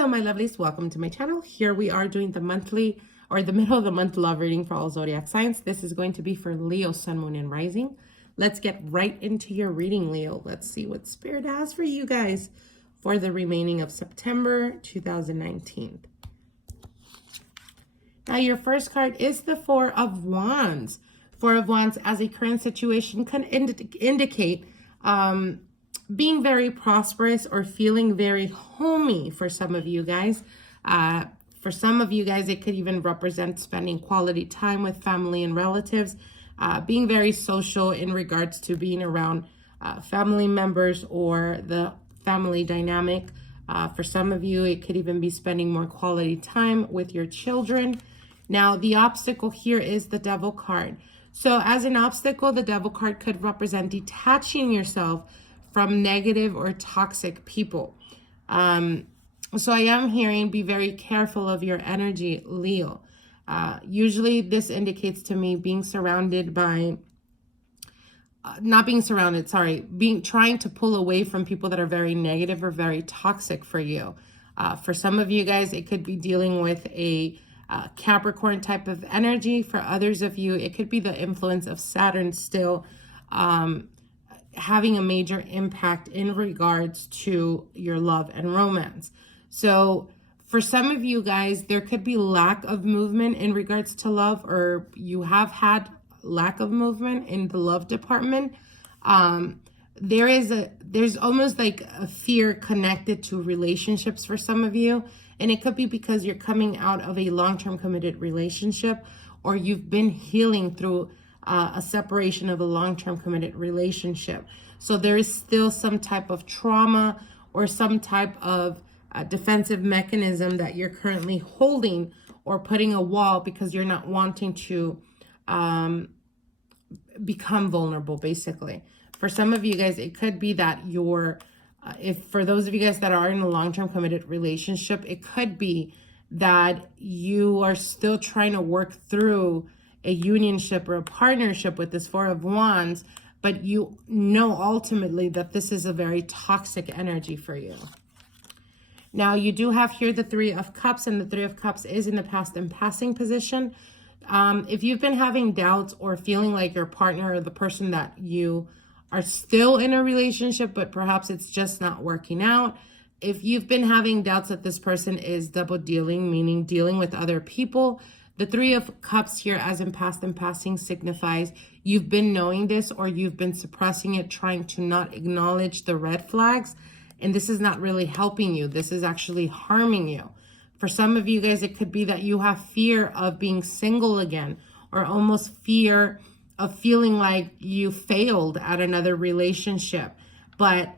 Hello, my lovelies. Welcome to my channel. Here we are doing the monthly or the middle of the month love reading for all zodiac signs. This is going to be for Leo, Sun, Moon, and Rising. Let's get right into your reading, Leo. Let's see what Spirit has for you guys for the remaining of September 2019. Now, your first card is the Four of Wands. Four of Wands, as a current situation, can indicate being very prosperous or feeling very homey for some of you guys. For some of you guys, it could even represent spending quality time with family and relatives, being very social in regards to being around family members or the family dynamic. For some of you, it could even be spending more quality time with your children. Now, the obstacle here is the Devil card. So as an obstacle, the Devil card could represent detaching yourself from negative or toxic people. So I am hearing be very careful of your energy, Leo. Usually this indicates to me being surrounded by, trying to pull away from people that are very negative or very toxic for you. For some of you guys, it could be dealing with a Capricorn type of energy. For others of you, it could be the influence of Saturn still having a major impact in regards to your love and romance. So for some of you guys, there could be lack of movement in regards to love, or you have had lack of movement in the love department. There's almost like a fear connected to relationships for some of you. And it could be because you're coming out of a long-term committed relationship, or you've been healing through a separation of a long-term committed relationship. So there is still some type of trauma or some type of defensive mechanism that you're currently holding or putting a wall because you're not wanting to become vulnerable, basically. For some of you guys, it could be that for those of you guys that are in a long-term committed relationship, it could be that you are still trying to work through a unionship or a partnership with this Four of Wands, but you know ultimately that this is a very toxic energy for you. Now, you do have here the Three of Cups, and the Three of Cups is in the past and passing position. If you've been having doubts or feeling like your partner or the person that you are still in a relationship, but perhaps it's just not working out. If you've been having doubts that this person is double dealing, meaning dealing with other people, the Three of Cups here, as in past and passing, signifies you've been knowing this or you've been suppressing it, trying to not acknowledge the red flags. And this is not really helping you. This is actually harming you. For some of you guys, it could be that you have fear of being single again, or almost fear of feeling like you failed at another relationship. But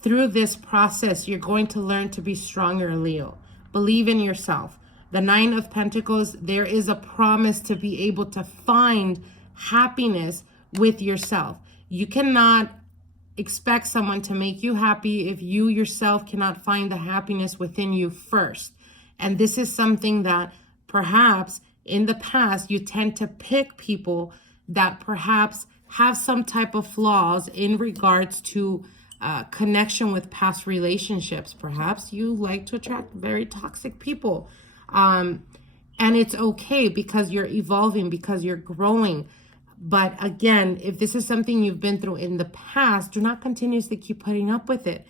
through this process, you're going to learn to be stronger, Leo. Believe in yourself. The Nine of Pentacles, there is a promise to be able to find happiness with yourself. You cannot expect someone to make you happy if you yourself cannot find the happiness within you first. And this is something that perhaps in the past you tend to pick people that perhaps have some type of flaws in regards to connection with past relationships. Perhaps you like to attract very toxic people. And it's okay because you're evolving, because you're growing. But again, if this is something you've been through in the past, do not continuously keep putting up with it.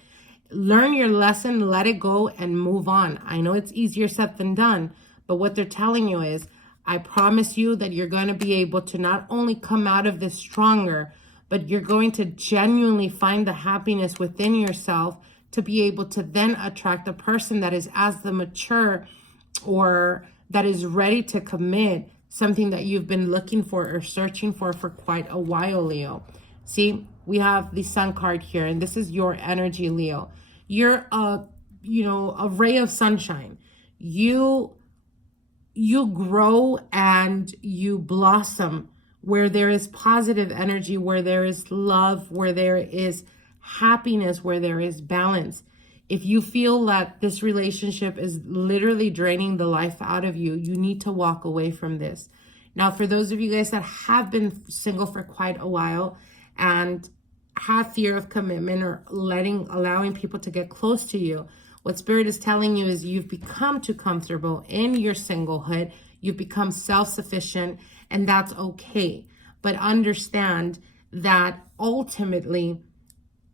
Learn your lesson, let it go, and move on. I know it's easier said than done, but what they're telling you is, I promise you that you're going to be able to not only come out of this stronger, but you're going to genuinely find the happiness within yourself to be able to then attract a person that is as the mature or that is ready to commit something that you've been looking for or searching for quite a while, Leo. See, we have the Sun card here, and this is your energy, Leo. You're a ray of sunshine. You grow and you blossom where there is positive energy, where there is love, where there is happiness, where there is balance. If you feel that this relationship is literally draining the life out of you, you need to walk away from this. Now, for those of you guys that have been single for quite a while and have fear of commitment or allowing people to get close to you, What Spirit is telling you is you've become too comfortable in your singlehood. You've become self-sufficient, and that's okay. But understand that ultimately,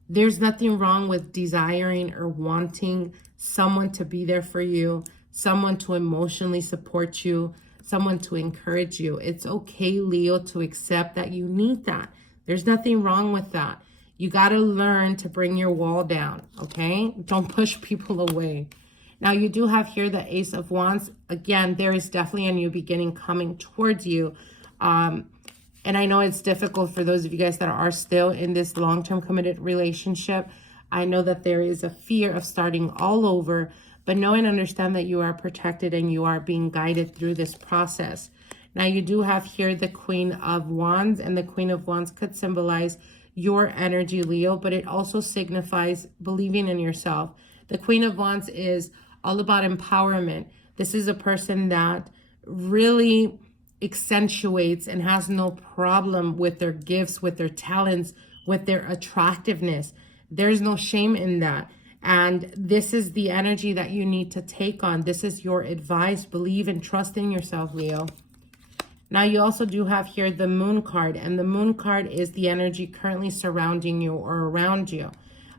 there's nothing wrong with desiring or wanting someone to be there for you, someone to emotionally support you, someone to encourage you. It's okay, Leo, to accept that you need that. There's nothing wrong with that. You got to learn to bring your wall down, okay? Don't push people away. Now, you do have here the Ace of Wands. Again, there is definitely a new beginning coming towards you. And I know it's difficult for those of you guys that are still in this long-term committed relationship. I know that there is a fear of starting all over, but know and understand that you are protected and you are being guided through this process. Now, you do have here the Queen of Wands, and the Queen of Wands could symbolize your energy, Leo, but it also signifies believing in yourself. The Queen of Wands is all about empowerment. This is a person that really accentuates and has no problem with their gifts, with their talents, with their attractiveness. There's no shame in that. And this is the energy that you need to take on. This is your advice. Believe and trust in yourself, Leo. Now, you also do have here the Moon card, and the Moon card is the energy currently surrounding you or around you.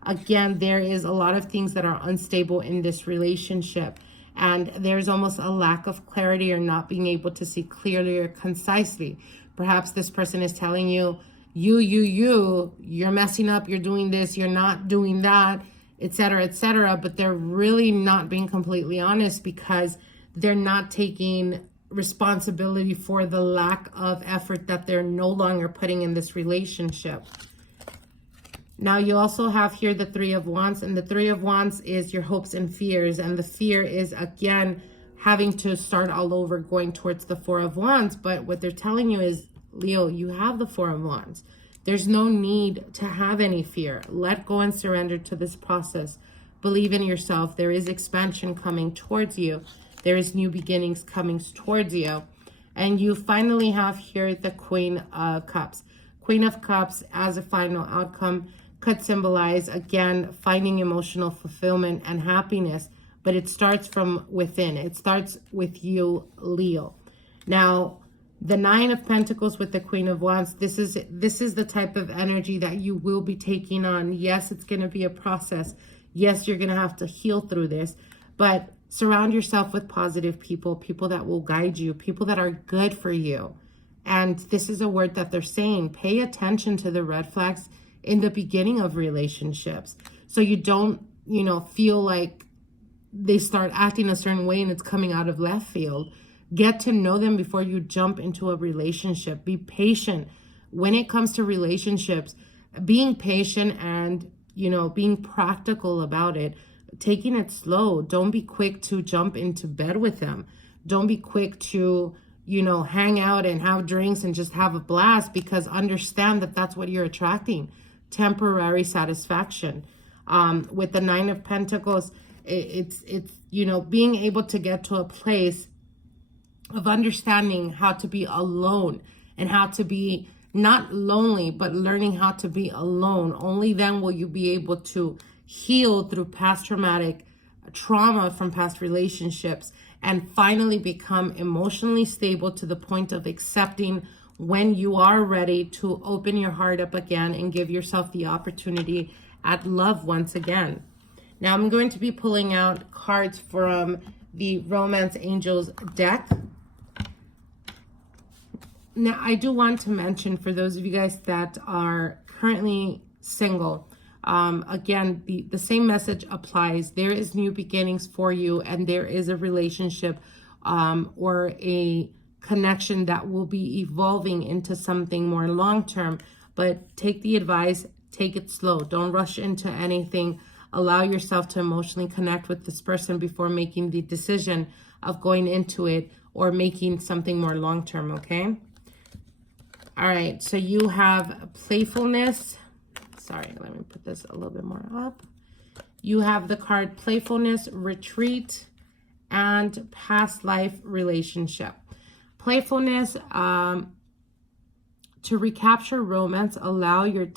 Again, there is a lot of things that are unstable in this relationship. And there's almost a lack of clarity or not being able to see clearly or concisely. Perhaps this person is telling you, you're messing up, you're doing this, you're not doing that, etc., but they're really not being completely honest because they're not taking responsibility for the lack of effort that they're no longer putting in this relationship. Now, you also have here the Three of Wands, and the Three of Wands is your hopes and fears. And the fear is, again, having to start all over, going towards the Four of Wands. But what they're telling you is, Leo, you have the Four of Wands. There's no need to have any fear. Let go and surrender to this process. Believe in yourself. There is expansion coming towards you. There is new beginnings coming towards you. And you finally have here the Queen of Cups. Queen of Cups as a final outcome could symbolize, again, finding emotional fulfillment and happiness, but it starts from within. It starts with you, Leo. Now, the Nine of Pentacles with the Queen of Wands, this is the type of energy that you will be taking on. Yes, it's going to be a process. Yes, you're going to have to heal through this, but surround yourself with positive people, people that will guide you, people that are good for you. And this is a word that they're saying. Pay attention to the red flags in the beginning of relationships, so you don't, feel like they start acting a certain way and it's coming out of left field. Get to know them before you jump into a relationship. Be patient when it comes to relationships. Being patient and, being practical about it. Taking it slow. Don't be quick to jump into bed with them. Don't be quick to, hang out and have drinks and just have a blast, because understand that that's what you're attracting. Temporary satisfaction. With the Nine of Pentacles, it's being able to get to a place of understanding how to be alone and how to be not lonely, but learning how to be alone. Only then will you be able to heal through past traumatic trauma from past relationships and finally become emotionally stable to the point of accepting when you are ready to open your heart up again and give yourself the opportunity at love once again. Now, I'm going to be pulling out cards from the Romance Angels deck. Now, I do want to mention, for those of you guys that are currently single, again, the same message applies. There is new beginnings for you, and there is a relationship or a connection that will be evolving into something more long-term. But take the advice, take it slow. Don't rush into anything. Allow yourself to emotionally connect with this person before making the decision of going into it or making something more long-term, okay? All right, so you have playfulness. Sorry, let me put this a little bit more up. You have the card playfulness, retreat, and past life relationship. Playfulness, to recapture romance, allow your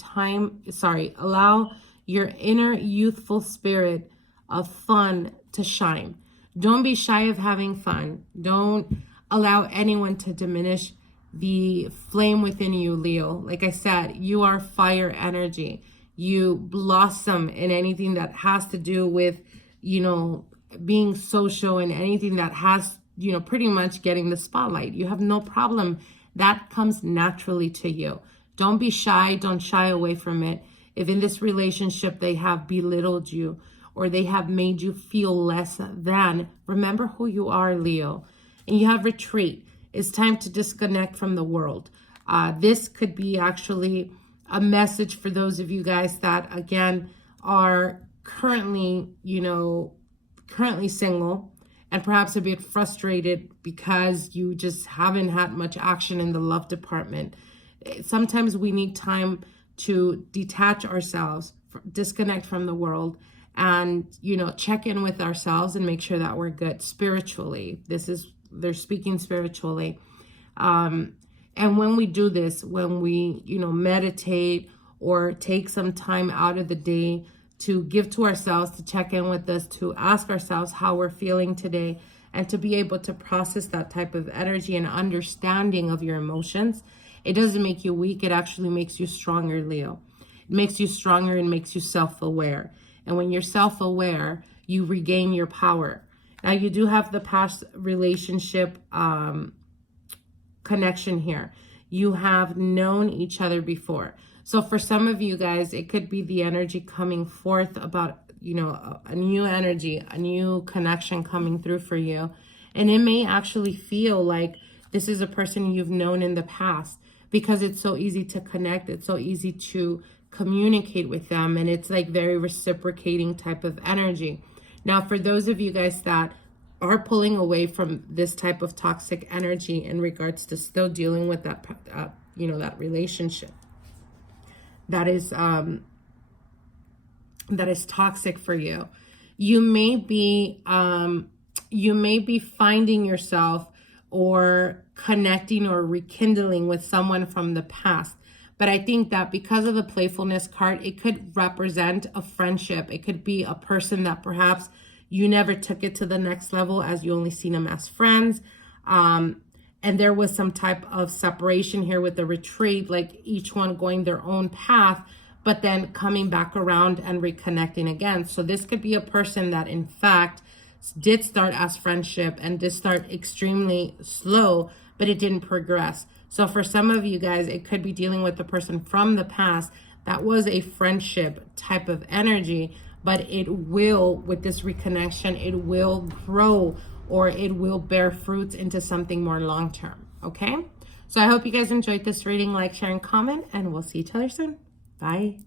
inner youthful spirit of fun to shine. Don't be shy of having fun. Don't allow anyone to diminish the flame within you, Leo. Like I said, you are fire energy. You blossom in anything that has to do with, you know, being social and anything that has, you know, pretty much getting the spotlight. You have no problem. That comes naturally to you. Don't be shy. Don't shy away from it. If in this relationship they have belittled you or they have made you feel less than, remember who you are, Leo. And you have retreat. It's time to disconnect from the world. This could be actually a message for those of you guys that, again, are currently, you know, currently single and perhaps a bit frustrated because you just haven't had much action in the love department. Sometimes we need time to detach ourselves, disconnect from the world, and, you know, check in with ourselves and make sure that we're good spiritually. They're speaking spiritually. And when we do this, when we, you know, meditate or take some time out of the day to give to ourselves, to check in with us, to ask ourselves how we're feeling today, and to be able to process that type of energy and understanding of your emotions, it doesn't make you weak. It actually makes you stronger, Leo. It makes you stronger and makes you self-aware. And when you're self-aware, you regain your power. Now, you do have the past relationship connection here. You have known each other before. So for some of you guys, it could be the energy coming forth about, you know, a new energy, a new connection coming through for you. And it may actually feel like this is a person you've known in the past because it's so easy to connect. It's so easy to communicate with them. And it's like very reciprocating type of energy. Now, for those of you guys that are pulling away from this type of toxic energy in regards to still dealing with that, you know, that relationship that is toxic for you, you may be finding yourself or connecting or rekindling with someone from the past. But I think that because of the playfulness card, it could represent a friendship. It could be a person that perhaps you never took it to the next level as you only seen them as friends. And there was some type of separation here with the retreat, like each one going their own path, but then coming back around and reconnecting again. So this could be a person that in fact did start as friendship and did start extremely slow, but it didn't progress. So for some of you guys, it could be dealing with the person from the past that was a friendship type of energy, but it will, with this reconnection, it will grow or it will bear fruits into something more long-term, okay? So I hope you guys enjoyed this reading. Like, share, and comment, and we'll see each other soon. Bye.